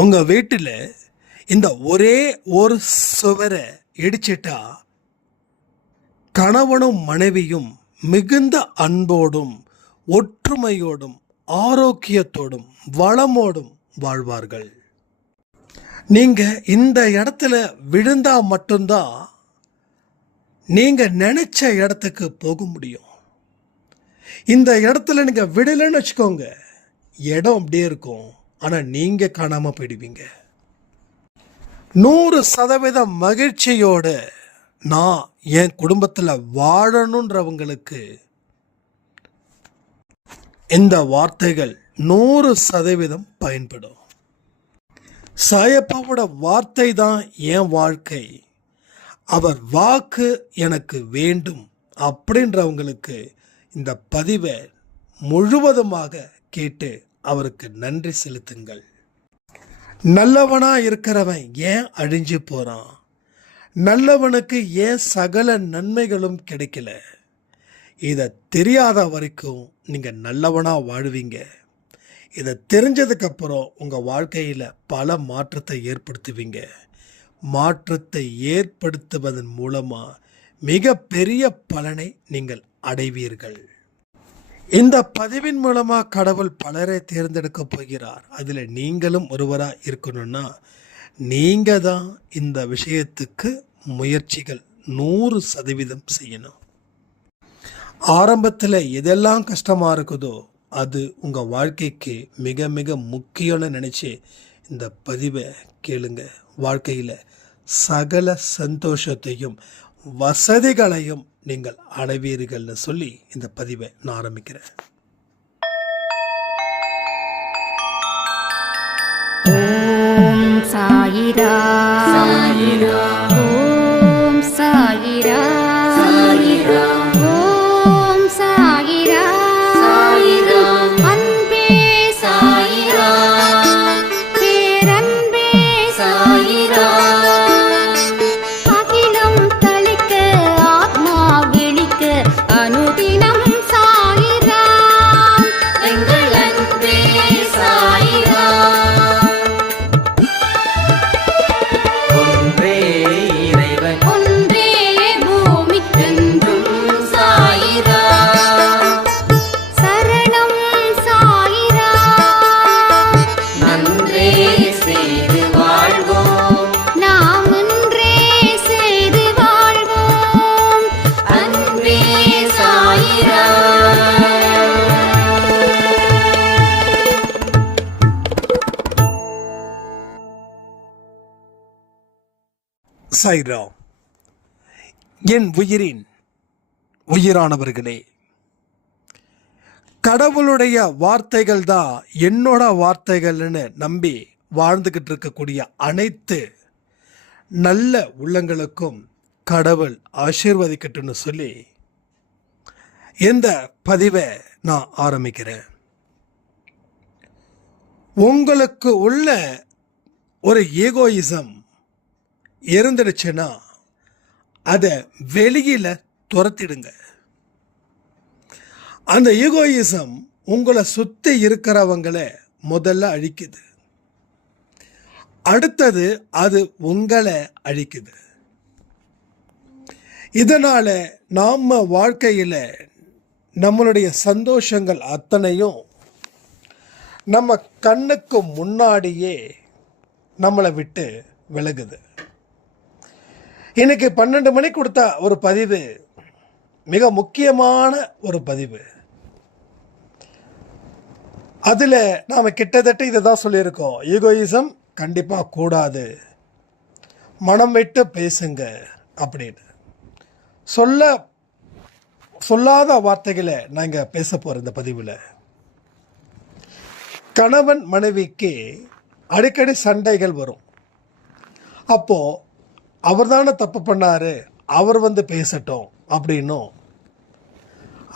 உங்க வீட்டில் இந்த ஒரே ஒரு சுவரை இடிச்சிட்டா கணவனும் மனைவியும் மிகுந்த அன்போடும் ஒற்றுமையோடும் ஆரோக்கியத்தோடும் வளமோடும் வாழ்வார்கள். நீங்க இந்த இடத்துல விழுந்தா மட்டும்தான் நீங்க நினைச்ச இடத்துக்கு போக முடியும். இந்த இடத்துல நீங்க விடலைன்னு வச்சுக்கோங்க, இடம் அப்படியே இருக்கும், ஆனா நீங்க காணாம போயிடுவீங்க. 100% மகிழ்ச்சியோட நான் என் குடும்பத்தில் வாழணுன்றவங்களுக்கு இந்த வார்த்தைகள் 100% பயன்படும். சாயப்பாவோட வார்த்தை தான் என் வாழ்க்கை, அவர் வாக்கு எனக்கு வேண்டும் அப்படின்றவங்களுக்கு இந்த பதிவை முழுவதுமாக கேட்டு அவருக்கு நன்றி செலுத்துங்கள். நல்லவனா இருக்கிறவன் ஏன் அழிஞ்சு போறான்? நல்லவனுக்கு ஏன் சகல நன்மைகளும் கிடைக்கல? இதை தெரியாத வரைக்கும் நீங்கள் நல்லவனா வாழ்வீங்க. இதை தெரிஞ்சதுக்கப்புறம் உங்கள் வாழ்க்கையில் பல மாற்றத்தை ஏற்படுத்துவீங்க. மாற்றத்தை ஏற்படுத்துவதன் மூலமாக மிக பெரிய பலனை நீங்கள் அடைவீர்கள். இந்த பதிவின் மூலமாக கடவுள் பலரை தேர்ந்தெடுக்க போகிறார். அதில் நீங்களும் ஒருவராக இருக்கணும்னா நீங்கள் தான் இந்த விஷயத்துக்கு முயற்சிகள் 100% செய்யணும். ஆரம்பத்தில் எதெல்லாம் கஷ்டமாக இருக்குதோ அது உங்கள் வாழ்க்கைக்கு மிக மிக முக்கியம்னு நினச்சி இந்த பதிவை கேளுங்க. வாழ்க்கையில் சகல சந்தோஷத்தையும் வசதிகளையும் நீங்கள் அடைவீர்கள்னு சொல்லி இந்த பதிவை நான் ஆரம்பிக்கிறேன். ஓம் சாயிரா சாயிரா, ஓம் சாயிரா சாயிரா, ஓம் சாயிரா சாயிரா, அன்பே சாயிரா, பேரன்பே சாயிரா, அகிலம் தளிக்க ஆத்மா விழிக்க அனுதினம் சாயிரா, எங்கள் அன்பே சாயிரா. சாய்ராம். என் உயிரின் உயிரானவர்களே, கடவுளுடைய வார்த்தைகள் தான் என்னோட வார்த்தைகள்னு நம்பி வாழ்ந்துக்கிட்டு இருக்கக்கூடிய அனைத்து நல்ல உள்ளங்களுக்கும் கடவுள் ஆசீர்வதிக்கட்டும்னு சொல்லி இந்த பதிவை நான் ஆரம்பிக்கிறேன். உங்களுக்கு உள்ள ஒரு ஈகோயிசம் இருந்துடுச்சுன்னா அதை வெளியில் துரத்திடுங்க. அந்த ஈகோயிசம் உங்களை சுற்றி இருக்கிறவங்களை முதல்ல அழிக்குது, அடுத்தது அது உங்களை அழிக்குது. இதனால் நாம் வாழ்க்கையில் நம்மளுடைய சந்தோஷங்கள் அத்தனையும் நம்ம கண்ணுக்கு முன்னாடியே நம்மளை விட்டு விலகுது. இன்னைக்கு 12 மணிக்கு கொடுத்த ஒரு பதிவு மிக முக்கியமான ஒரு பதிவு. அதில் நாம் கிட்டத்தட்ட இதை தான் சொல்லியிருக்கோம், ஈகோயிசம் கண்டிப்பாக கூடாது, மனம் விட்டு பேசுங்க அப்படின்னு. சொல்லாத வார்த்தைகளை நாங்கள் பேச போகிற இந்த பதிவில், கணவன் மனைவிக்கு அடிக்கடி சண்டைகள் வரும். அப்போது அவர் தானே தப்பு பண்ணாரு, அவர் பேசட்டும் அப்படின்னும்,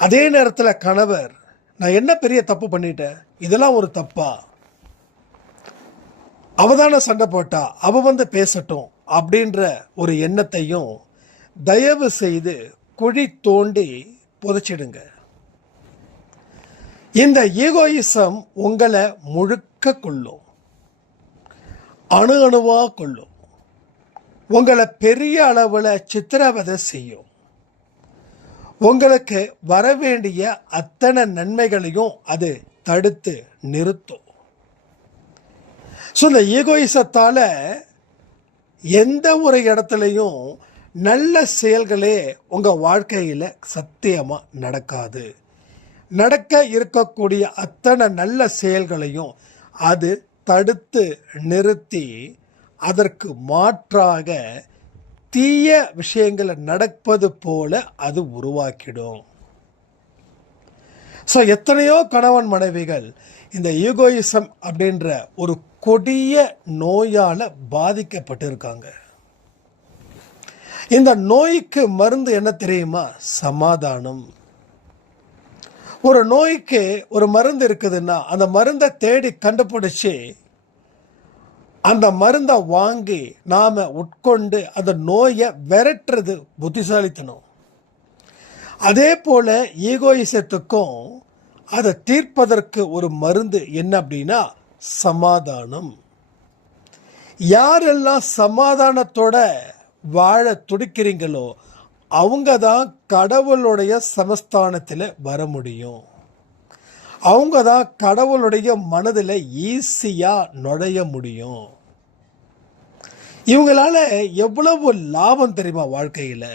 அதே நேரத்தில் கணவர் நான் என்ன பெரிய தப்பு பண்ணிட்டேன், இதெல்லாம் ஒரு தப்பா, அவ தானே சண்டை போட்டா, அவ பேசட்டும் அப்படின்ற ஒரு எண்ணத்தையும் தயவு செய்து குழி தோண்டி புதைச்சிடுங்க. இந்த ஈகோயிசம் உங்களை முழுக்க கொள்ளும். அணு அணுவாக கொள்ளும். உங்களை பெரிய அளவில் சித்திரவதை செய்யும். உங்களுக்கு வரவேண்டிய அத்தனை நன்மைகளையும் அது தடுத்து நிறுத்தும். ஸோ இந்த ஈகோயிசத்தால் எந்த ஒரு இடத்துலையும் நல்ல செயல்களே உங்கள் வாழ்க்கையில் சத்தியமாக நடக்காது. நடக்க இருக்கக்கூடிய அத்தனை நல்ல செயல்களையும் அது தடுத்து நிறுத்தி அதற்கு மாற்றாக தீய விஷயங்களை நடப்பது போல அது உருவாக்கிடும். ஸோ எத்தனையோ கணவன் மனைவிகள் இந்த ஈகோயிசம் அப்படின்ற ஒரு கொடிய நோயால் பாதிக்கப்பட்டிருக்காங்க. இந்த நோய்க்கு மருந்து என்ன தெரியுமா? சமாதானம். ஒரு நோய்க்கு ஒரு மருந்து இருக்குதுன்னா அந்த மருந்தை தேடி கண்டுபிடிச்சி அந்த மருந்தை வாங்கி நாம் உட்கொண்டு அந்த நோயை விரட்டுறது புத்திசாலித்தனம். அதே போல் ஈகோயிசத்துக்கும் அதை தீர்ப்பதற்கு ஒரு மருந்து என்ன அப்படின்னா சமாதானம். யாரெல்லாம் சமாதானத்தோட வாழ துடிக்கிறீங்களோ அவங்க தான் கடவுளுடைய சமஸ்தானத்தில் வர முடியும். அவங்க தான் கடவுளுடைய மனதில் ஈஸியாக நுழைய முடியும். இவங்களால எவ்வளவு லாபம் தெரியுமா வாழ்க்கையில்?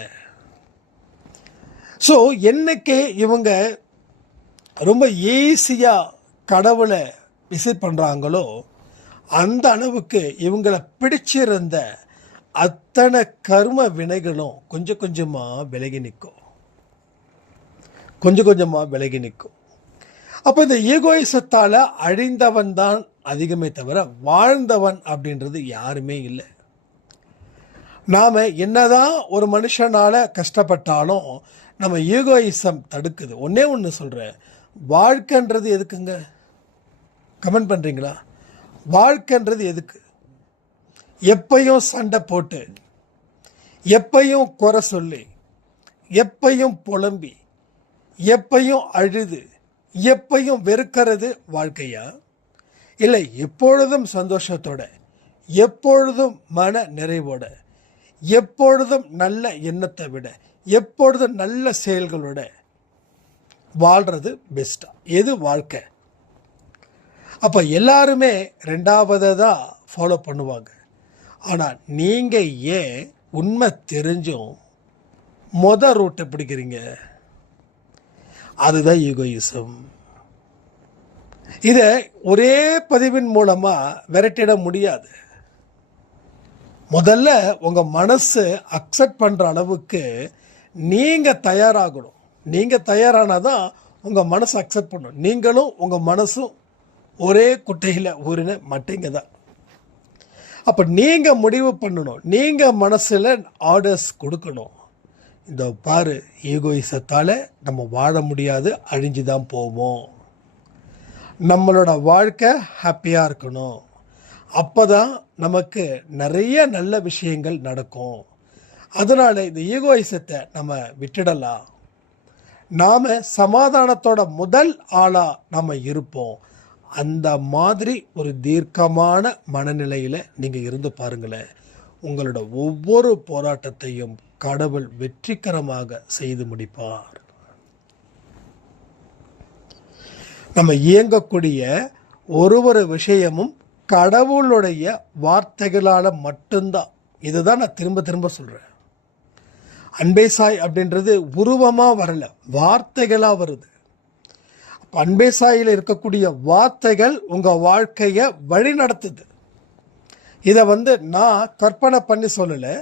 ஸோ என்னைக்கு இவங்க ரொம்ப ஈஸியாக கடவுளை விசிட் பண்ணுறாங்களோ அந்த அளவுக்கு இவங்களை பிடிச்சிருந்த அத்தனை கர்ம வினைகளும் கொஞ்சம் கொஞ்சமாக விலகி நிற்கும். கொஞ்சம் கொஞ்சமாக விலகி நிற்கும். அப்போ இந்த ஈகோயிசத்தால் அழிந்தவன் தான் அதிகமே தவிர வாழ்ந்தவன் அப்படின்றது யாருமே இல்லை. நாம் என்னதான் ஒரு மனுஷனால் கஷ்டப்பட்டாலும் நம்ம ஈகோயிசம் தடுக்குது. ஒன்றே ஒன்று சொல்கிறேன், வாழ்க்கைன்றது எதுக்குங்க? கமெண்ட் பண்ணுறீங்களா? வாழ்க்கைன்றது எதுக்கு? எப்பையும் சண்டை போட்டு, எப்பையும் குறை சொல்லி, எப்பையும் புலம்பி, எப்பையும் அழுது, எப்பையும் வெறுக்கிறது வாழ்க்கையா? இல்லை எப்பொழுதும் சந்தோஷத்தோட, எப்பொழுதும் மன நிறைவோட, எப்பொழுதும் நல்ல எண்ணத்தை விட, எப்பொழுதும் நல்ல செயல்களோட வாழ்கிறது பெஸ்டா? எது வாழ்க்கை? அப்போ எல்லாருமே ரெண்டாவதை தான் ஃபாலோ பண்ணுவாங்க. ஆனால் நீங்கள் ஏன் உண்மை தெரிஞ்சும் ரூட்டை பிடிக்கிறீங்க? அதுதான் ஈகோயிசம். இதை ஒரே பதிவின் மூலமாக விரட்டிட முடியாது. முதல்ல உங்கள் மனசு அக்செப்ட் பண்ணுற அளவுக்கு நீங்கள் தயாராகணும். நீங்கள் தயாரானால் தான் உங்கள் மனசு அக்செப்ட் பண்ணணும். நீங்களும் உங்கள் மனசும் ஒரே குட்டையில் ஊறின மட்டைங்க தான். அப்போ நீங்கள் முடிவு பண்ணணும். நீங்கள் மனசில் ஆர்டர்ஸ் கொடுக்கணும். இந்த பாரு, ஈகோயிசத்தால் நம்ம வாழ முடியாது, அழிஞ்சு தான் போவோம். நம்மளோட வாழ்க்கை ஹாப்பியாக இருக்கணும். அப்போ தான் நமக்கு நிறைய நல்ல விஷயங்கள் நடக்கும். அதனால் இந்த ஈகோயிசத்தை நம்ம விட்டுடலாம். நாம் சமாதானத்தோட முதல் ஆளாக நம்ம இருப்போம். அந்த மாதிரி ஒரு தீர்க்கமான மனநிலையில் நீங்கள் இருந்து பாருங்களேன். உங்களோட ஒவ்வொரு போராட்டத்தையும் கடவுள் வெற்றிகரமாக செய்து முடிப்பார். நம்ம இயங்கக்கூடிய ஒரு விஷயமும் கடவுளுடைய வார்த்தைகளால் மட்டும்தான். இதுதான் நான் திரும்ப திரும்ப சொல்கிறேன். அன்பே சாய் அப்படின்றது உருவமாக வரல, வார்த்தைகளாக வருது. அன்பே சாயில் இருக்கக்கூடிய வார்த்தைகள் உங்கள் வாழ்க்கையை வழி நடத்துது. இதை நான் கற்பனை பண்ணி சொல்லலை.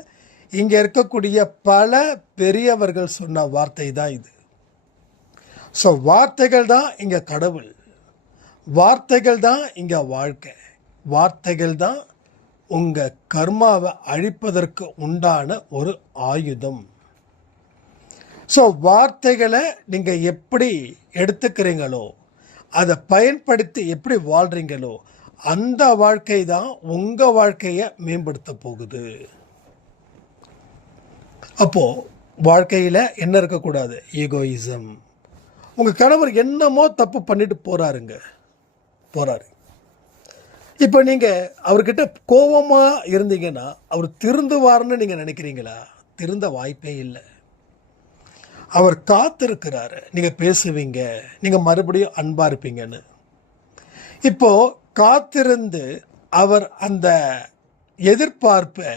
இங்கே இருக்கக்கூடிய பல பெரியவர்கள் சொன்ன வார்த்தை தான் இது. ஸோ வார்த்தைகள் தான் இங்கே கடவுள், வார்த்தைகள் தான் இங்கே வாழ்க்கை, வார்த்தைகள் தான் உங்கள் கர்மாவை அழிப்பதற்கு உண்டான ஒரு ஆயுதம். ஸோ வார்த்தைகளை நீங்கள் எப்படி எடுத்துக்கிறீங்களோ, அதை பயன்படுத்தி எப்படி வாழ்கிறீங்களோ, அந்த வாழ்க்கை தான் உங்கள் வாழ்க்கையை மேம்படுத்த போகுது. அப்போது வாழ்க்கையில் என்ன இருக்கக்கூடாது? ஈகோயிசம். உங்கள் கணவர் என்னமோ தப்பு பண்ணிட்டு போகிறாரு. இப்போ நீங்கள் அவர்கிட்ட கோபமாக இருந்தீங்கன்னா அவர் திருந்துவார்னு நீங்கள் நினைக்கிறீங்களா? திருந்த வாய்ப்பே இல்லை. அவர் காத்திருக்கிறாரு, நீங்கள் பேசுவீங்க, நீங்கள் மறுபடியும் அன்பாக இருப்பீங்கன்னு. இப்போ காத்திருந்து அவர் அந்த எதிர்பார்ப்பை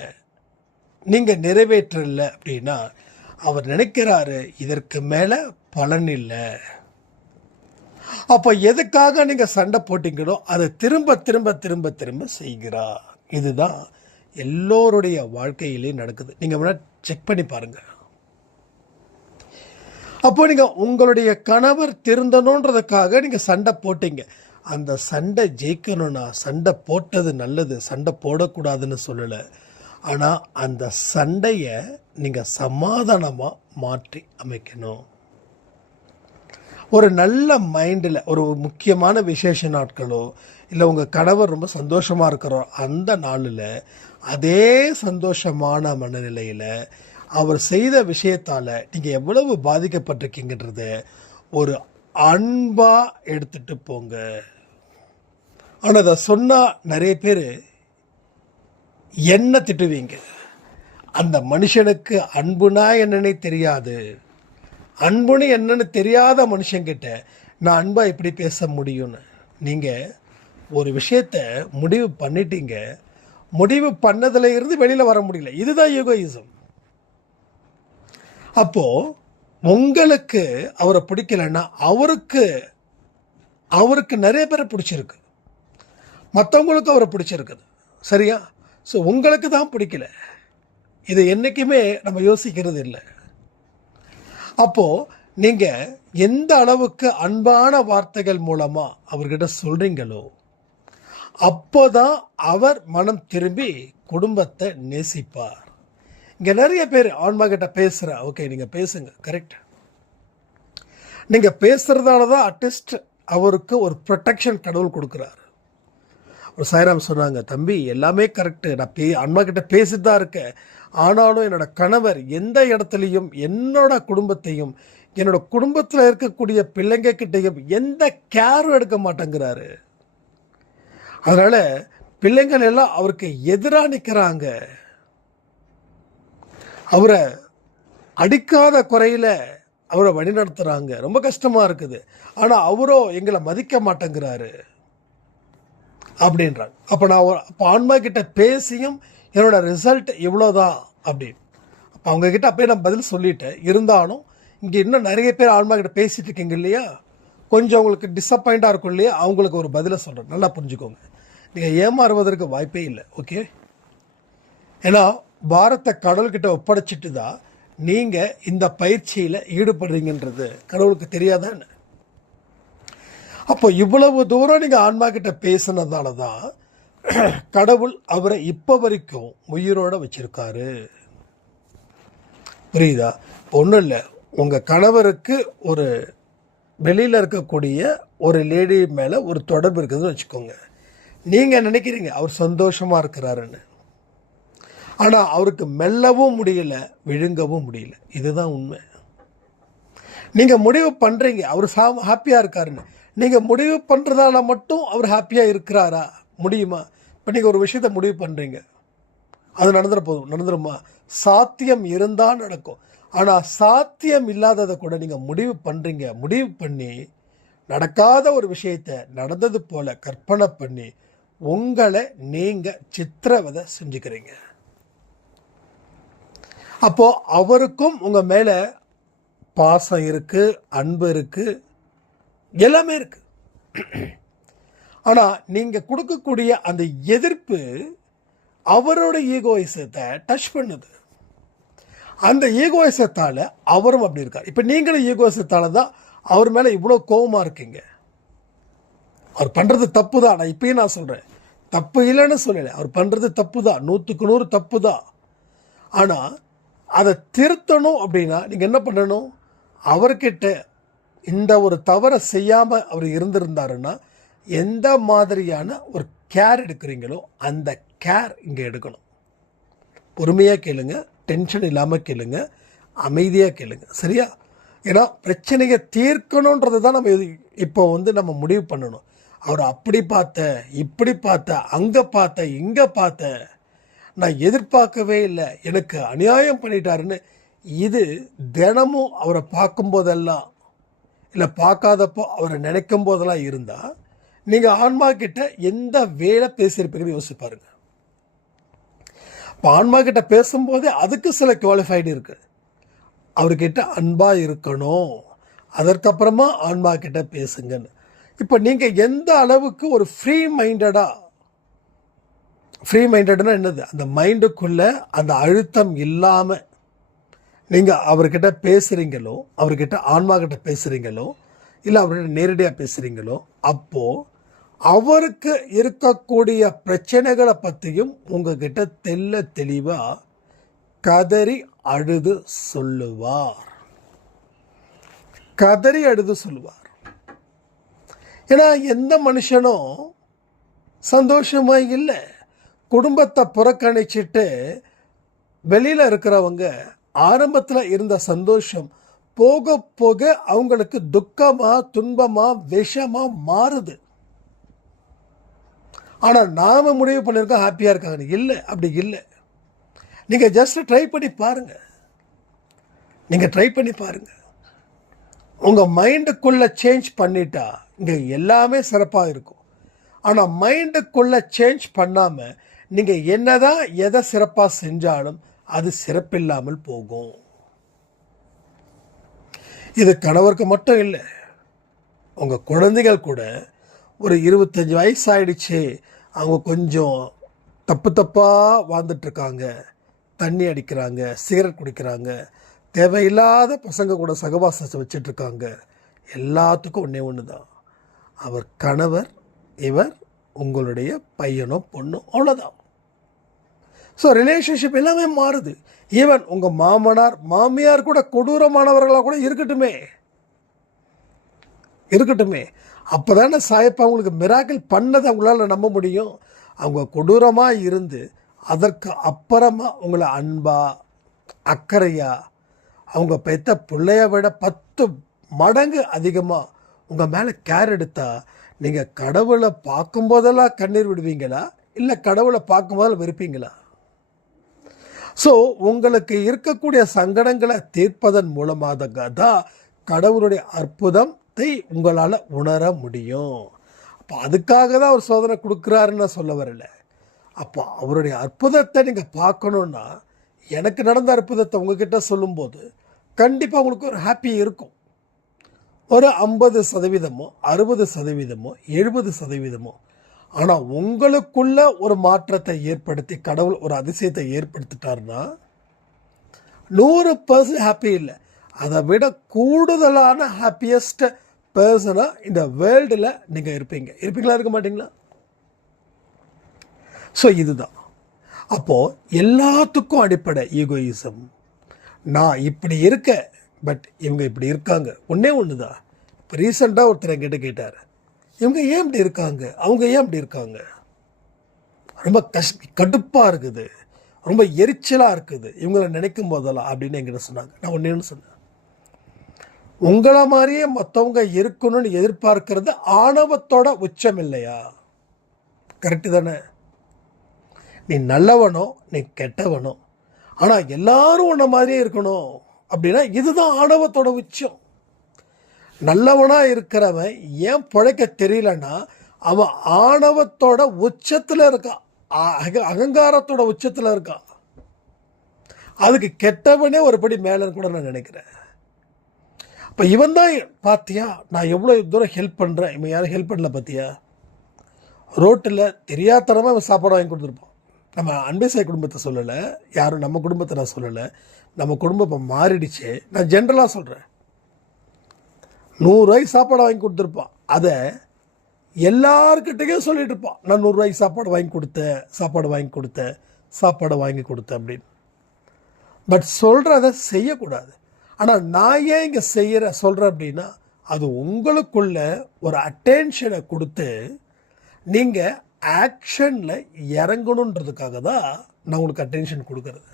நீங்கள் நிறைவேற்றல அப்படின்னா அவர் நினைக்கிறாரு இதற்கு மேலே பலன் இல்லை. அப்போ எதுக்காக நீங்கள் சண்டை போட்டீங்களோ அதை திரும்ப திரும்ப திரும்ப திரும்ப செய்கிறார். இதுதான் எல்லோருடைய வாழ்க்கையிலேயும் நடக்குது. நீங்கள் வேணால் செக் பண்ணி பாருங்கள். அப்போ நீங்கள் உங்களுடைய கணவர் திருந்தணுன்றதுக்காக நீங்கள் சண்டை போட்டீங்க. அந்த சண்டை ஜெயிக்கணும்னா சண்டை போட்டது நல்லது, சண்டை போடக்கூடாதுன்னு சொல்லலை. ஆனால் அந்த சண்டையை நீங்கள் சமாதானமாக மாற்றி அமைக்கணும். ஒரு நல்ல மைண்டில் ஒரு முக்கியமான விசேஷ நாட்களோ இல்லை உங்கள் கணவர் ரொம்ப சந்தோஷமாக இருக்கிறோ அந்த நாளில் அதே சந்தோஷமான மனநிலையில் அவர் செய்த விஷயத்தால் நீங்கள் எவ்வளவு பாதிக்கப்பட்டிருக்கீங்கன்றத ஒரு அன்பாக எடுத்துகிட்டு போங்க. ஆனால் அதை சொன்னால் நிறைய பேர் என்ன திட்டுவீங்க. அந்த மனுஷனுக்கு அன்புனா என்னன்னே தெரியாது. அன்புன்னு என்னன்னு தெரியாத மனுஷங்கிட்ட நான் அன்பாக எப்படி பேச முடியும்னு. நீங்கள் ஒரு விஷயத்தை முடிவு பண்ணிட்டீங்க, முடிவு பண்ணதில் இருந்து வெளியில் வர முடியல. இதுதான் ஈகோயிசம். அப்போது உங்களுக்கு அவரை பிடிக்கலைன்னா அவருக்கு நிறைய பேரை பிடிச்சிருக்கு, மற்றவங்களுக்கு அவரை பிடிச்சிருக்குது, சரியா? ஸோ உங்களுக்கு தான் பிடிக்கல. இதை என்றைக்குமே நம்ம யோசிக்கிறது இல்லை. அப்போது நீங்கள் எந்த அளவுக்கு அன்பான வார்த்தைகள் மூலமாக அவர்கிட்ட சொல்கிறீங்களோ அப்போ தான் அவர் மனம் திரும்பி குடும்பத்தை நேசிப்பார். இங்கே நிறைய பேர் ஆன்மாக்கிட்ட பேசுகிற, ஓகே நீங்கள் பேசுங்க, கரெக்ட். நீங்கள் பேசுகிறதால தான் அட்லீஸ்ட் அவருக்கு ஒரு ப்ரொடெக்ஷன் கடவுள் கொடுக்குறாரு. ஒரு சாய்ராம் சொன்னாங்க, தம்பி எல்லாமே கரெக்டு, நான் அன்மாக்கிட்ட பேசிட்டு தான் இருக்கேன், ஆனாலும் என்னோட கணவர் எந்த இடத்துலையும் என்னோட குடும்பத்தையும் என்னோட குடும்பத்தில் இருக்கக்கூடிய பிள்ளைங்க கிட்டையும் எந்த கேரும் எடுக்க மாட்டேங்கிறாரு. அதனால் பிள்ளைங்கள் எல்லாம் அவருக்கு எதிராக நிற்கிறாங்க. அவரை அடிக்காத குறையில் அவரை வழிநடத்துகிறாங்க. ரொம்ப கஷ்டமாக இருக்குது. ஆனால் அவரோ எங்களை மதிக்க மாட்டேங்கிறாரு அப்படின்றாங்க. அப்போ நான் ஆன்மா கிட்ட பேசியும் என்னோட ரிசல்ட் இவ்வளோதான் அப்படின்னு. அப்போ அவங்கக்கிட்ட அப்பயே நான் பதில் சொல்லிட்டேன். இருந்தாலும் இங்கே இன்னும் நிறைய பேர் ஆன்மா கிட்ட பேசிகிட்டு இருக்கீங்க இல்லையா, கொஞ்சம் அவங்களுக்கு டிஸப்பாயிண்டாக இருக்கும் இல்லையா, அவங்களுக்கு ஒரு பதிலை சொல்கிறேன், நல்லா புரிஞ்சுக்கோங்க. நீங்கள் ஏமாறுவதற்கு வாய்ப்பே இல்லை, ஓகே? ஏன்னா பாரத்தை கடவுள்கிட்ட ஒப்படைச்சிட்டு தான் நீங்கள் இந்த பயிற்சியில் ஈடுபடுறீங்கன்றது கடவுளுக்கு தெரியாதான்னு. அப்போ இவ்வளவு தூரம் நீங்கள் ஆன்மா கிட்ட பேசினதால தான் கடவுள் அவரை இப்போ வரைக்கும் உயிரோடு வச்சிருக்காரு. புரியுதா? ஒன்றும் இல்லை, உங்கள் கணவருக்கு ஒரு வெளியில் இருக்கக்கூடிய ஒரு லேடி மேலே ஒரு தொடர்பு இருக்குதுன்னு வச்சுக்கோங்க. நீங்கள் நினைக்கிறீங்க அவர் சந்தோஷமாக இருக்கிறாருன்னு, ஆனால் அவருக்கு மெல்லவும் முடியல, விழுங்கவும் முடியல. இதுதான் உண்மை. நீங்கள் முடிவு பண்ணுறீங்க அவர் ஹாப்பியாக இருக்காருன்னு. நீங்கள் முடிவு பண்ணுறதால மட்டும் அவர் ஹாப்பியாக இருக்கிறாரா? முடியுமா? இப்போ நீங்கள் ஒரு விஷயத்தை முடிவு பண்ணுறீங்க, அது நடந்துருமா? சாத்தியம் இருந்தால் நடக்கும். ஆனால் சாத்தியம் இல்லாததை கூட நீங்கள் முடிவு பண்ணுறீங்க. முடிவு பண்ணி நடக்காத ஒரு விஷயத்தை நடந்தது போல கற்பனை பண்ணி உங்களை நீங்கள் சித்திரவதை செஞ்சுக்கிறீங்க. அப்போது அவருக்கும் உங்கள் மேலே பாசம் இருக்குது, அன்பு இருக்குது, எல்லாமே இருக்குது. ஆனால் நீங்கள் கொடுக்கக்கூடிய அந்த எதிர்ப்பு அவரோட ஈகோயிசத்தை டச் பண்ணுது. அந்த ஈகோயிசத்தால் அவரும் அப்படி இருக்கார். இப்போ நீங்களும் ஈகோயிசத்தால் தான் அவர் மேலே இவ்வளோ கோபமாக இருக்கீங்க. அவர் பண்ணுறது தப்பு தான். நான் இப்பயும் நான் சொல்கிறேன், தப்பு இல்லைன்னு சொல்லலை. அவர் பண்ணுறது தப்பு தான், 100க்கு 100 தப்பு தான். ஆனால் அதை திருத்தணும் அப்படின்னா நீங்கள் என்ன பண்ணணும்? அவர்கிட்ட இந்த ஒரு தவறை செய்யாமல் அவர் இருந்திருந்தாருன்னா எந்த மாதிரியான ஒரு கேர் எடுக்கிறீங்களோ அந்த கேர் இங்கே எடுக்கணும். பொறுமையாக கேளுங்க, டென்ஷன் இல்லாமல் கேளுங்க, அமைதியாக கேளுங்க, சரியா? ஏன்னா பிரச்சனையை தீர்க்கணுன்றது தான் நம்ம இப்போ நம்ம முடிவு பண்ணணும். அவரை அப்படி பார்த்தேன், இப்படி பார்த்தேன், அங்கே பார்த்தேன், இங்கே பார்த்தேன், நான் எதிர்பார்க்கவே இல்லை, எனக்கு அநியாயம் பண்ணிட்டாருன்னு இது தினமும் அவரை பார்க்கும்போதெல்லாம் இல்லை பார்க்காதப்போ அவரை நினைக்கும் போதெல்லாம் இருந்தால் நீங்கள் ஆன்மா கிட்ட எந்த வேலை பேசியிருப்பீங்கன்னு யோசிச்சு பாருங்க. இப்போ ஆன்மா கிட்ட பேசும்போதே அதுக்கு சில குவாலிஃபைடு இருக்குது. அவர்கிட்ட அன்பாக இருக்கணும், அதற்கப்புறமா ஆன்மா கிட்ட பேசுங்கன்னு. இப்போ நீங்கள் எந்த அளவுக்கு ஒரு ஃப்ரீ மைண்டட்னா என்னது, அந்த மைண்டுக்குள்ளே அந்த அழுத்தம் இல்லாமல் நீங்கள் அவர்கிட்ட பேசுகிறீங்களோ, அவர்கிட்ட ஆன்மா கிட்ட பேசுகிறீங்களோ, இல்லை அவர்கிட்ட நேரடியாக பேசுகிறீங்களோ, அப்போது அவருக்கு இருக்கக்கூடிய பிரச்சனைகளை பற்றியும் உங்ககிட்ட தெளிவாக கதறி அழுது சொல்லுவார். ஏன்னா எந்த மனுஷனும் சந்தோஷமா இல்லை. குடும்பத்தை புறக்கணிச்சிட்டு வெளியில் இருக்கிறவங்க ஆரம்பத்தில் இருந்த சந்தோஷம் போக போக அவங்களுக்கு துக்கமா, துன்பமா, விஷமா மாறுது. ஆனால் நாம முடிவு பண்ணியிருக்கோம் ஹாப்பியாக இருக்காங்க. இல்லை, அப்படி இல்லை. நீங்கள் ஜஸ்ட் ட்ரை பண்ணி பாருங்க. உங்கள் மைண்டுக்குள்ளே சேஞ்ச் பண்ணிட்டா இங்கே எல்லாமே சிறப்பாக இருக்கும். ஆனால் மைண்டுக்குள்ளே சேஞ்ச் பண்ணாமல் நீங்கள் என்னதான் எதை சிறப்பாக செஞ்சாலும் அது சிறப்பில்லாமல் போகும். இது கணவருக்கு மட்டும் இல்லை, உங்கள் குழந்தைகள் கூட ஒரு 25 வயசு ஆயிடுச்சு, அவங்க கொஞ்சம் தப்பாக வாழ்ந்துட்டுருக்காங்க, தண்ணி அடிக்கிறாங்க, சிகரெட் குடிக்கிறாங்க, தேவையில்லாத பசங்க கூட சகவாசத்தை வச்சிட்ருக்காங்க. எல்லாத்துக்கும் ஒன்று தான், அவர் கணவர், இவர் உங்களுடைய பையனோ பொண்ணோ, அவ்வளோதான். ஸோ ரிலேஷன்ஷிப் எல்லாமே மாறுது. ஈவன் உங்கள் மாமனார் மாமியார் கூட கொடூரமானவர்களாக கூட இருக்கட்டுமே. அப்போ தானே சாயப்பா அவங்களுக்கு மிராக்கிள் பண்ணதை அவங்களால நம்ப முடியும். அவங்க கொடூரமாக இருந்து அதற்கு அப்புறமா உங்களை அன்பா, அக்கறையா, அவங்க பெற்ற பிள்ளைய விட 10 மடங்கு அதிகமாக உங்கள் மேலே கேர் எடுத்தா நீங்கள் கடவுளை பார்க்கும்போதெல்லாம் கண்ணீர் விடுவீங்களா, இல்லை கடவுளை பார்க்கும்போதெல்லாம் வெறுப்பீங்களா? ஸோ உங்களுக்கு இருக்கக்கூடிய சங்கடங்களை தீர்ப்பதன் மூலமாக தான் கடவுளுடைய அற்புதத்தை உங்களால் உணர முடியும். அப்போ அதுக்காக தான் அவர் சோதனை கொடுக்குறாருன்னு சொல்ல வரல. அப்போ அவருடைய அற்புதத்தை நீங்கள் பார்க்கணுன்னா, எனக்கு நடந்த அற்புதத்தை உங்ககிட்ட சொல்லும்போது கண்டிப்பாக உங்களுக்கு ஒரு ஹாப்பி இருக்கும். ஒரு 50%, 60%, 70%. ஆனால் உங்களுக்குள்ள ஒரு மாற்றத்தை ஏற்படுத்தி கடவுள் ஒரு அதிசயத்தை ஏற்படுத்திட்டாருன்னா 100% ஹாப்பி இல்லை, அதை விட கூடுதலான ஹாப்பியஸ்ட் பர்சனாக இந்த வேர்ல்டில் நீங்கள் இருப்பீங்களா, இருக்க மாட்டீங்களா? ஸோ இதுதான். அப்போது எல்லாத்துக்கும் அடிப்படை ஈகோயிசம். நான் இப்படி இருக்கேன், பட் இவங்க இப்படி இருக்காங்க. ஒன்று தான். இப்போ ரீசெண்டாக ஒருத்தர் என்கிட்ட கேட்டார், இவங்க ஏன் இப்படி இருக்காங்க, அவங்க ஏன் இப்படி இருக்காங்க, ரொம்ப கடுப்பாக இருக்குது, ரொம்ப எரிச்சலாக இருக்குது இவங்களை நினைக்கும் போதெல்லாம் அப்படின்னு என்கிட்ட சொன்னாங்க. நான் ஒன்று சொன்னேன், உங்களை மாதிரியே மற்றவங்க இருக்கணும்னு எதிர்பார்க்கறது ஆணவத்தோட உச்சம் இல்லையா? கரெக்டு தானே? நீ நல்லவனோ நீ கெட்டவனோ, ஆனால் எல்லாரும் உன்ன மாதிரியே இருக்கணும் அப்படின்னா இதுதான் ஆணவத்தோட உச்சம். நல்லவனாக இருக்கிறவன் ஏன் பிழைக்க தெரியலன்னா அவன் ஆணவத்தோட உச்சத்தில் இருக்கான், அகங்காரத்தோட உச்சத்தில் இருக்கான். அதுக்கு கெட்டவனே ஒரு படி மேலேன்னு கூட நான் நினைக்கிறேன். இப்போ இவன் தான் பார்த்தியா நான் எவ்வளோ தூரம் ஹெல்ப் பண்ணுறேன், இவன் யாரும் ஹெல்ப் பண்ணல பார்த்தியா? ரோட்டில் தெரியாதனமாக இவன் சாப்பாடு வாங்கி கொடுத்துருப்பான். நம்ம அன்பேசாய் குடும்பத்தை சொல்லலை, யாரும் நம்ம குடும்பத்தை நான் சொல்லலை. நம்ம குடும்பம் இப்போ மாறிடுச்சு, நான் ஜென்ரலாக சொல்கிறேன். 100 ரூபாய்க்கு சாப்பாடு வாங்கி கொடுத்துருப்பான். அதை எல்லார்கிட்டையும் சொல்லிட்டு இருப்பான், நான் 100 ரூபாய்க்கு சாப்பாடு வாங்கி கொடுத்தேன் அப்படின்னு. பட் சொல்கிறத செய்யக்கூடாது. ஆனால் நான் ஏன் இங்கே சொல்கிறேன் அப்படின்னா, அது உங்களுக்குள்ள ஒரு அட்டென்ஷனை கொடுத்து நீங்கள் ஆக்ஷனில் இறங்கணுன்றதுக்காக தான் நான் உங்களுக்கு அட்டென்ஷன் கொடுக்கறது.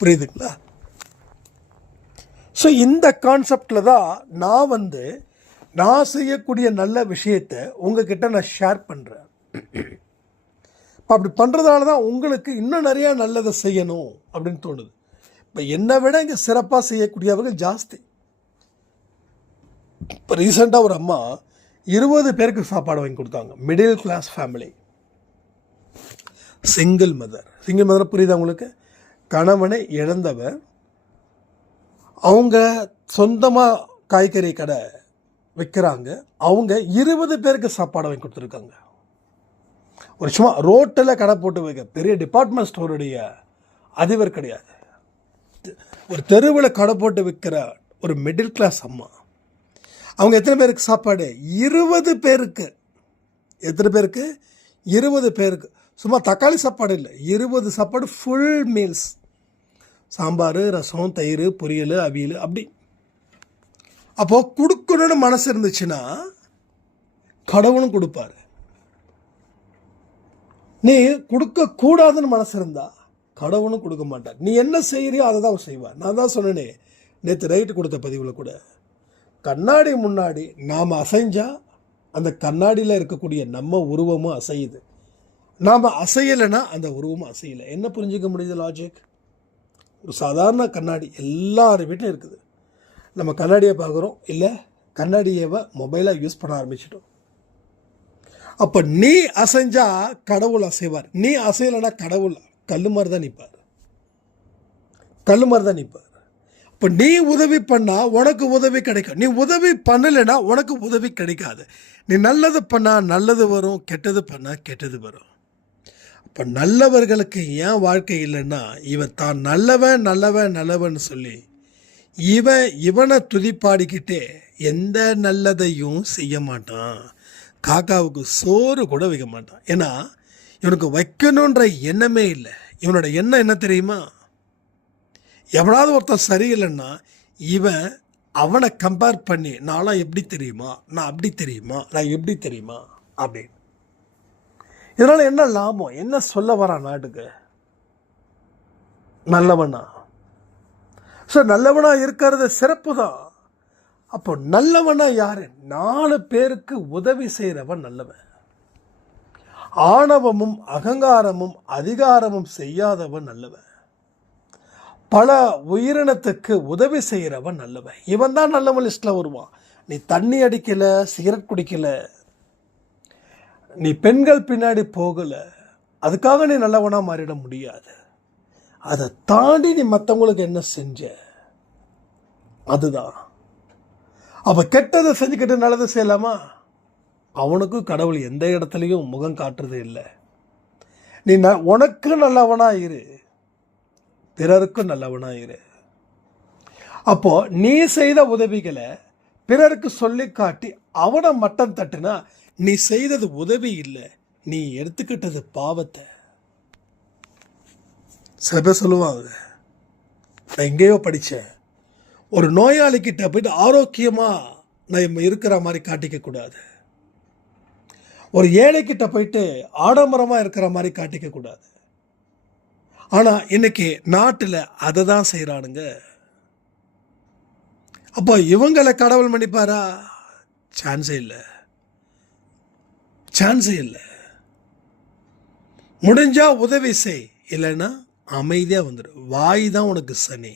புரியுதுங்களா? ஸோ இந்த கான்செப்டில் தான் நான் நான் செய்யக்கூடிய நல்ல விஷயத்தை உங்ககிட்ட நான் ஷேர் பண்ணுறேன். இப்போ அப்படி பண்ணுறதால தான் உங்களுக்கு இன்னும் நிறையா நல்லதை செய்யணும் அப்படின்னு தோணுது. இப்போ என்னை விட இங்கே சிறப்பாக செய்யக்கூடியவர்கள் ஜாஸ்தி. இப்போ ரீசெண்டாக ஒரு அம்மா 20 பேருக்கு சாப்பாடு வாங்கி கொடுத்தாங்க. Middle class family, single mother புரியுதா உங்களுக்கு? கணவனை இழந்தவர், அவங்க சொந்தமாக காய்கறி கடை வைக்கிறாங்க. அவங்க 20 பேருக்கு சாப்பாடு வாங்கி கொடுத்துருக்காங்க. ஒரு சும்மா ரோட்டில் கடை போட்டு வைக்க பெரிய டிபார்ட்மெண்ட் ஸ்டோருடைய அதிபர் கிடையாது. ஒரு தெருவில் கடை போட்டு விற்கிற ஒரு மிடில் கிளாஸ் அம்மா. அவங்க எத்தனை பேருக்கு சாப்பாடு? 20 பேருக்கு. எத்தனை பேருக்கு? 20 பேருக்கு. சும்மா தக்காளி சாப்பாடு இல்லை, 20 சாப்பாடு, ஃபுல் மீல்ஸ். சாம்பார், ரசம், தயிர், பொரியல், அவியல், அப்படி. அப்போது கொடுக்கணும்னு மனசு இருந்துச்சுன்னா கடவுளும் கொடுப்பாரு. நீ கொடுக்கக்கூடாதுன்னு மனசு இருந்தா கடவுளும் கொடுக்க மாட்டார். நீ என்ன செய்கிறியோ அதை தான் செய்வார். நான் தான் சொன்னேனே நேற்று ரைட்டு கொடுத்த பதிவில் கூட, கண்ணாடி முன்னாடி நாம் அசைஞ்சால் அந்த கண்ணாடியில் இருக்கக்கூடிய நம்ம உருவமும் அசையுது. நாம் அசையலைன்னா அந்த உருவமும் அசையலை. என்ன புரிஞ்சிக்க முடியுது லாஜிக்? ஒரு சாதாரண கண்ணாடி எல்லார் வீட்டிலும் இருக்குது. நம்ம கண்ணாடியை பார்க்குறோம், இல்லை கண்ணாடியை மொபைலாக யூஸ் பண்ண ஆரம்பிச்சிட்டோம். அப்போ நீ அசைஞ்சா கடவுள் அசைவார், நீ அசையலைன்னா கடவுள் கல் மாதிரி தான் நிற்பார். இப்போ நீ உதவி பண்ணால் உனக்கு உதவி கிடைக்கும், நீ உதவி பண்ணலைன்னா உனக்கு உதவி கிடைக்காது. நீ நல்லது பண்ணால் நல்லது வரும், கெட்டது பண்ணால் கெட்டது வரும். அப்போ நல்லவர்களுக்கு ஏன் வாழ்க்கை இல்லைன்னா, இவன் தான் நல்லவன் சொல்லி இவனை துதிப்பாடிக்கிட்டே எந்த நல்லதையும் செய்ய மாட்டான். காக்காவுக்கு சோறு கூட வைக்க மாட்டான். ஏன்னா இவனுக்கு வைக்கணுன்ற எண்ணமே இல்லை. இவனோட எண்ணம் என்ன தெரியுமா? எவனாவது ஒருத்தன் சரியில்லைன்னா இவன் அவனை கம்பேர் பண்ணி, நான்லாம் எப்படி தெரியுமா, நான் அப்படி தெரியுமா, நான் எப்படி தெரியுமா அப்படின்னு. இதனால் என்ன லாபம்? என்ன சொல்ல வரான் நாட்டுக்கு? நல்லவனா? ஸோ நல்லவனா இருக்கிறது சிறப்பு தான். அப்போ நல்லவனா யாரு? 4 பேருக்கு உதவி செய்கிறவன் நல்லவன். ஆணவமும் அகங்காரமும் அதிகாரமும் செய்யாதவன் நல்லவன். பல உயிரினத்துக்கு உதவி செய்கிறவன் நல்லவன். இவன் தான் நல்லவன் லிஸ்ட்டில் வருவான். நீ தண்ணி அடிக்கலை, சிகரெட் குடிக்கலை, நீ பெண்கள் பின்னாடி போகலை, அதுக்காக நீ நல்லவனாக மாறிட முடியாது. அதை தாண்டி நீ மற்றவங்களுக்கு என்ன செஞ்ச, அதுதான். அப்போ கெட்டதை செஞ்சுக்கிட்டு நல்லதை செய்யலாமா? அவனுக்கும் கடவுள் எந்த இடத்துலையும் முகம் காட்டுறது இல்லை. நீ உனக்கு நல்லவனா இரு, பிறருக்கும் நல்லவனா இரு. அப்போ நீ செய்த உதவிகளை பிறருக்கு சொல்லி காட்டி அவனை மட்டம் தட்டுனா நீ செய்தது உதவி இல்லை, நீ எடுத்துக்கிட்டது பாவத்தை. சில பேர் சொல்லுவாங்க, நான் எங்கேயோ படித்தேன், ஒரு நோயாளிக்கிட்ட போயிட்டு ஆரோக்கியமாக நான் இருக்கிற மாதிரி காட்டிக்க கூடாது, ஒரு ஏழைக்கிட்ட போயிட்டு ஆடம்பரமாக இருக்கிற மாதிரி காட்டிக்க கூடாது. ஆனால் இன்னைக்கு நாட்டில் அதை தான் செய்கிறானுங்க. அப்போ இவங்களை கடவுள் மன்னிப்பாரா? சான்ஸே இல்லை. முடிஞ்சா உதவி செய், இல்லைன்னா அமைதியாக வந்துடும். வாய் தான் உனக்கு சனி.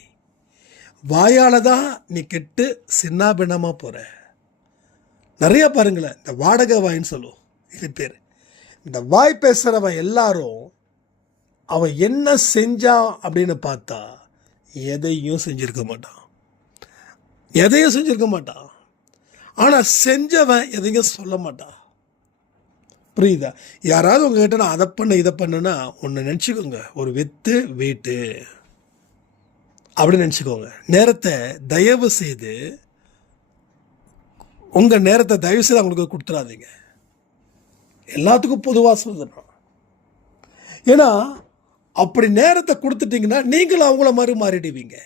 வாயால் தான் நீ கெட்டு சின்னாபின்னமாக போகிற. நிறையா பாருங்களேன், இந்த வாடகை வாயின்னு சொல்லுவோம், இது பேர். இந்த வாய் பேசுகிறவன் எல்லாரும் அவன் என்ன செஞ்சான் அப்படின்னு பார்த்தா எதையும் செஞ்சுருக்க மாட்டான். ஆனால் செஞ்சவன் எதையும் சொல்ல மாட்டான். புரியுதா? யாராவது உங்ககிட்ட நான் அதை பண்ண இதை பண்ணுன்னா ஒன்று நினச்சிக்கோங்க, ஒரு வித்து வீட்டு அப்படின்னு நினச்சிக்கோங்க. நேரத்தை தயவு செய்து உங்கள் நேரத்தை தயவு செய்து அவங்களுக்கு கொடுத்துடாதீங்க. எல்லாத்துக்கும் பொதுவாக சொல்லுறோம். ஏன்னா அப்படி நேரத்தை கொடுத்துட்டீங்கன்னா நீங்களும் அவங்கள மாதிரி மாறிடுவீங்க.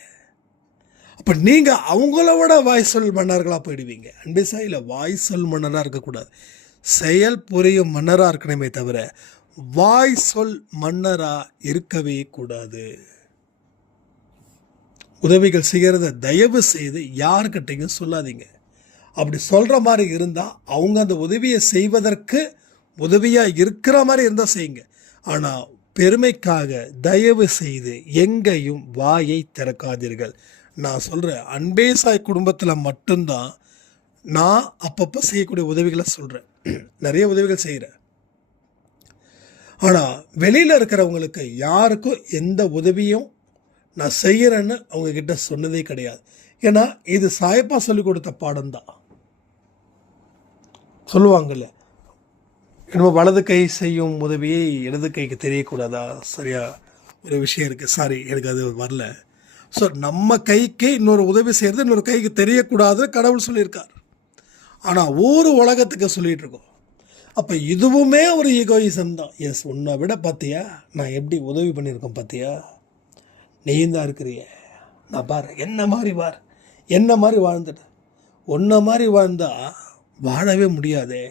அப்போ நீங்கள் அவங்கள விட வாய் சொல் மன்னர்களாக போயிடுவீங்க. அன்பேசா இல்லை, வாய் சொல் மன்னராக இருக்கக்கூடாது, செயல் புரியும் மன்னராக இருக்கணுமே தவிர வாய் சொல் மன்னராக இருக்கவே கூடாது. உதவிகள் செய்கிறத தயவு செய்து யாருக்கிட்டையும் சொல்லாதீங்க. அப்படி சொல்கிற மாதிரி இருந்தால் அவங்க அந்த உதவியை செய்வதற்கு உதவியாக இருக்கிற மாதிரி இருந்தால் செய்யுங்க. ஆனால் பெருமைக்காக தயவு செய்து எங்கேயும் வாயை திறக்காதீர்கள். நான் சொல்கிறேன், அன்பே சாய் குடும்பத்தில் மட்டும்தான் நான் அப்பப்போ செய்யக்கூடிய உதவிகளை சொல்கிறேன். நிறைய உதவிகள் செய்கிறேன். ஆனால் வெளியில் இருக்கிறவங்களுக்கு யாருக்கும் எந்த உதவியும் நான் செய்கிறேன்னு அவங்கக்கிட்ட சொன்னதே கிடையாது. ஏன்னா இது சாயப்பா சொல்லிக் கொடுத்த பாடம் தான். சொல்லுவாங்கள்ல, என்னமோ வலது கை செய்யும் உதவியை இடது கைக்கு தெரியக்கூடாதா, சரியா ஒரு விஷயம் இருக்குது. சாரி, எனக்கு அது வரல. ஸோ நம்ம கைக்கு இன்னொரு உதவி செய்கிறது இன்னொரு கைக்கு தெரியக்கூடாது கடவுள் சொல்லியிருக்கார். ஆனால் ஊர் உலகத்துக்கு சொல்லிகிட்டு இருக்கோம். அப்போ இதுவுமே ஒரு ஈகோயிசம் தான். எஸ், உன்னை விட பார்த்தியா நான் எப்படி உதவி பண்ணியிருக்கேன் பார்த்தியா, நீயும் தான் இருக்கிறிய, நான் பாரு என்ன மாதிரி வாழ்ந்துட்டேன், உன்னை மாதிரி வாழ்ந்தா வாழவே முடியாதே.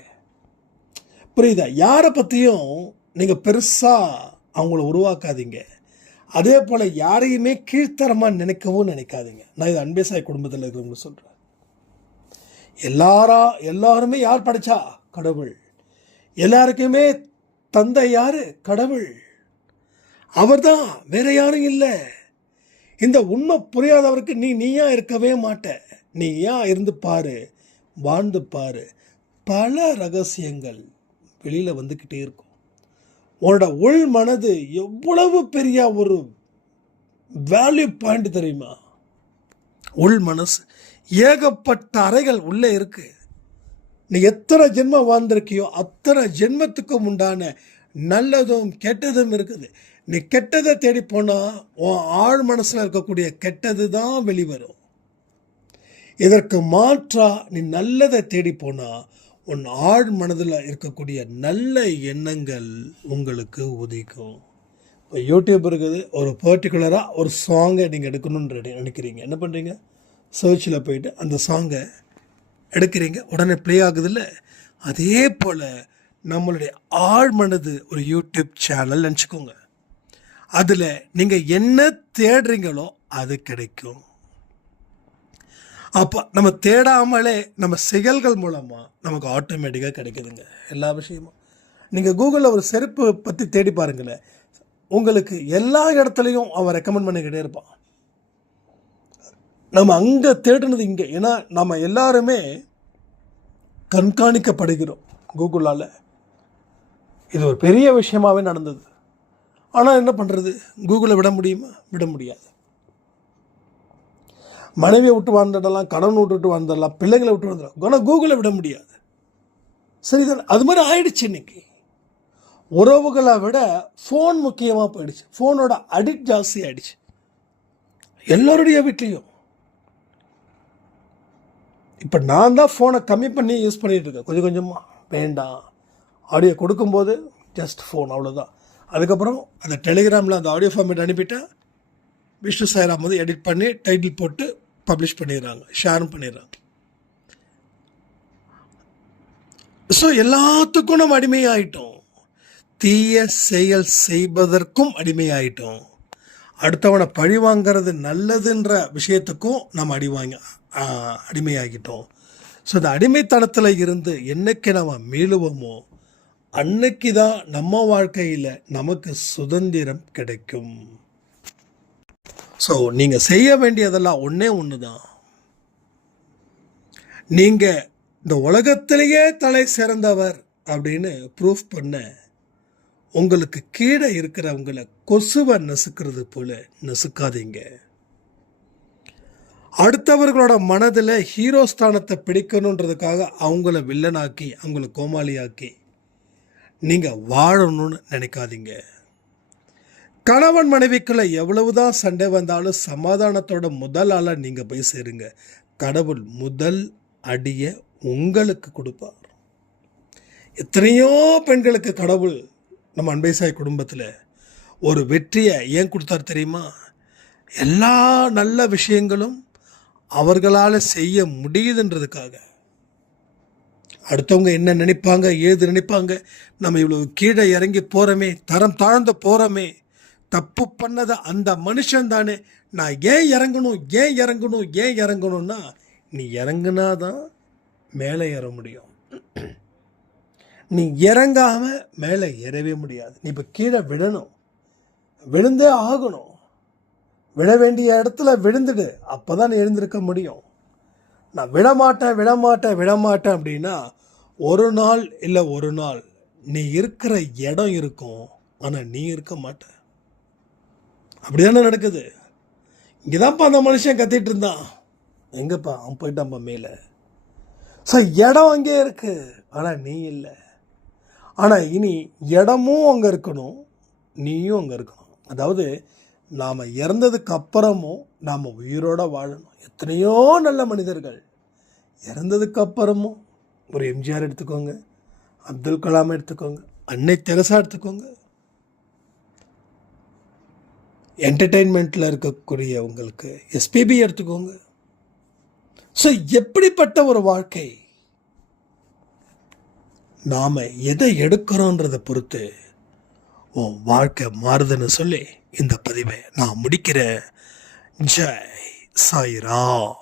புரியுதா? யாரை பற்றியும் நீங்கள் பெருசாக அவங்கள உருவாக்காதீங்க. அதே போல் யாரையுமே கீழ்த்தரமாக நினைக்கவும் நினைக்காதீங்க. நான் இது அன்பே சாய் குடும்பத்தில் இருக்கிறவங்க சொல்கிறேன். எல்லாருமே யார் படைச்சா? கடவுள். எல்லாருக்குமே தந்தை யாரு? கடவுள். அவர்தான், வேற யாரும் இல்லை. இந்த உண்மை புரியாதவருக்கு நீயா இருக்கவே மாட்ட. நீயா இருந்து பாரு, வாழ்ந்து பாரு. பல ரகசியங்கள் வெளியில் வந்துக்கிட்டே இருக்கும். உன்னோட உள் மனது எவ்வளவு பெரிய ஒரு வேல்யூ பாயிண்ட் தெரியுமா? உள் மனசு ஏகப்பட்ட அறைகள் உள்ளே இருக்கு. நீ எத்தனை ஜென்மம் வாழ்ந்திருக்கியோ அத்தனை ஜென்மத்துக்கும் உண்டான நல்லதும் கெட்டதும் இருக்குது. நீ கெட்டதை தேடி போனால் உன் ஆழ் மனசில் இருக்கக்கூடிய கெட்டது தான் வெளிவரும். இதற்கு மாற்றா நீ நல்லதை தேடி போனால் உன் ஆழ் மனதில் இருக்கக்கூடிய நல்ல எண்ணங்கள் உங்களுக்கு உதிக்கும். இப்போ யூடியூப் இருக்குது, ஒரு பர்டிகுலராக ஒரு சாங்கை நீங்கள் எடுக்கணும்னு நினைக்கிறீங்க. என்ன பண்ணுறீங்க? சர்ச்சில் போயிட்டு அந்த சாங்கை எடுக்கிறீங்க, உடனே ப்ளே ஆகுதுல்ல. அதே போல் நம்மளுடைய ஆழ் மனது ஒரு யூடியூப் சேனல் நினச்சிக்கோங்க. அதில் நீங்கள் என்ன தேடுறீங்களோ அது கிடைக்கும். அப்போ நம்ம தேடாமலே நம்ம செயல்கள் மூலமாக நமக்கு ஆட்டோமேட்டிக்காக கிடைக்குதுங்க எல்லா விஷயமும். நீங்கள் கூகுளில் ஒரு செருப்பு பற்றி தேடி பாருங்களேன், உங்களுக்கு எல்லா இடத்துலையும் அவன் ரெக்கமெண்ட் பண்ணிக்கிட்டே இருப்பான். நம்ம அங்கே தேடுனது இங்கே. ஏன்னா நம்ம எல்லாருமே கண்காணிக்கப்படுகிறோம் கூகுளால். இது ஒரு பெரிய விஷயமாகவே நடந்தது. ஆனால் என்ன பண்ணுறது, கூகுளை விட முடியுமா? விட முடியாது. மனைவியை விட்டு வாழ்ந்துடலாம், கணவனை விட்டுட்டு வாழ்ந்துடலாம், பிள்ளைங்களை விட்டு வந்துடலாம், ஆனால் கூகுளை விட முடியாது. சரிதான், அது மாதிரி ஆயிடுச்சு. இன்னைக்கு உறவுகளை விட ஃபோன் முக்கியமாக போயிடுச்சு. ஃபோனோட அடிக்ட் ஜாஸ்தி ஆயிடுச்சு எல்லோருடைய வீட்லேயும். இப்போ நான் தான் ஃபோனை கம்மி பண்ணி யூஸ் பண்ணிகிட்டு இருக்கேன் கொஞ்சம் கொஞ்சமாக. வேண்டாம், ஆடியோ கொடுக்கும்போது ஜஸ்ட் ஃபோன், அவ்வளோதான். அதுக்கப்புறம் அந்த டெலிகிராமில் அந்த ஆடியோ ஃபார்மேட் அனுப்பிட்டா விஷ்ணு சாய்ராம் வந்து எடிட் பண்ணி டைட்டில் போட்டு பப்ளிஷ் பண்ணிடுறாங்க, ஷேரும் பண்ணிடுறாங்க. ஸோ எல்லாத்துக்கும் நம்ம அடிமையாயிட்டோம். தீய செயல் செய்வதற்கும் அடிமையாயிட்டோம். அடுத்தவனை பழி வாங்கிறது நல்லதுன்ற விஷயத்துக்கும் நம்ம அடிமையாகிட்டோம். ஸோ இந்த அடிமைத்தனத்தில் இருந்து என்னைக்கு நம்ம மீளுவோமோ அன்னைக்கு தான் நம்ம வாழ்க்கையில் நமக்கு சுதந்திரம் கிடைக்கும். ஸோ நீங்கள் செய்ய வேண்டியதெல்லாம் ஒன்று தான். நீங்கள் இந்த உலகத்திலேயே தலை சிறந்தவர் அப்படின்னு ப்ரூஃப் பண்ண உங்களுக்கு கீழே இருக்கிறவங்களை கொசுவை நசுக்கிறது போல நசுக்காதீங்க. அடுத்தவர்களோட மனதில் ஹீரோ ஸ்தானத்தை பிடிக்கணுன்றதுக்காக அவங்கள வில்லனாக்கி அவங்கள கோமாளியாக்கி நீங்கள் வாழணும்னு நினைக்காதீங்க. கணவன் மனைவிக்குள்ள எவ்வளவுதான் சண்டை வந்தாலும் சமாதானத்தோட முதல் ஆளாக நீங்கள் போய் சேருங்க. கடவுள் முதல் அடியை உங்களுக்கு கொடுப்பார். எத்தனையோ பெண்களுக்கு கடவுள் நம்ம அன்பே சாய் குடும்பத்தில் ஒரு வெற்றியை ஏன் கொடுத்தார் தெரியுமா? எல்லா நல்ல விஷயங்களும் அவர்களால் செய்ய முடியுதுன்றதுக்காக. அடுத்தவங்க என்ன நினைப்பாங்க, ஏது நினைப்பாங்க, நம்ம இவ்வளவு கீழே இறங்கி போகிறோமே, தரம் தாழ்ந்த போகிறோமே, தப்பு பண்ணதை அந்த மனுஷன் தானே, நான் ஏன் இறங்கணும்னா நீ இறங்குனாதான் மேலே ஏற முடியும். நீ இறங்காம மேலே ஏறவே முடியாது. நீ இப்போ கீழே விழணும், விழுந்தே ஆகணும். விழ வேண்டிய இடத்துல விழுந்துடு, அப்போதான் நீ எழுந்திருக்க முடியும். நான் விடமாட்டேன் அப்படின்னா ஒரு நாள் இல்லை ஒரு நாள் நீ இருக்கிற இடம் இருக்கும், ஆனால் நீ இருக்க மாட்ட. அப்படிதானே நடக்குது. இங்கேதான்ப்பா அந்த மனுஷன் கத்திட்டு இருந்தான், எங்கப்பா அவன் போயிட்டான்ப்பா மேலே. ஸோ இடம் அங்கே இருக்கு, ஆனால் நீ இல்லை. ஆனால் இனி இடமும் அங்கே இருக்கணும், நீயும் அங்கே இருக்கணும். அதாவது நாம் இறந்ததுக்கு அப்புறமும் நாம் உயிரோடு வாழணும். எத்தனையோ நல்ல மனிதர்கள் இறந்ததுக்கு அப்புறமும், ஒரு எம்ஜிஆர் எடுத்துக்கோங்க, அப்துல் கலாம் எடுத்துக்கோங்க, அன்னை தெரசா எடுத்துக்கோங்க, என்டர்டெயின்மெண்ட்டில் இருக்கக்கூடியவங்களுக்கு எஸ்பிபி எடுத்துக்கோங்க. ஸோ எப்படிப்பட்ட ஒரு வாழ்க்கை, நாம் எதை எடுக்கிறோன்றதை பொறுத்து உன் வாழ்க்கை மாறுதுன்னு சொல்லி இந்த பதிவை நான் முடிக்கிறேன். ஜெய் சாய்ராம்.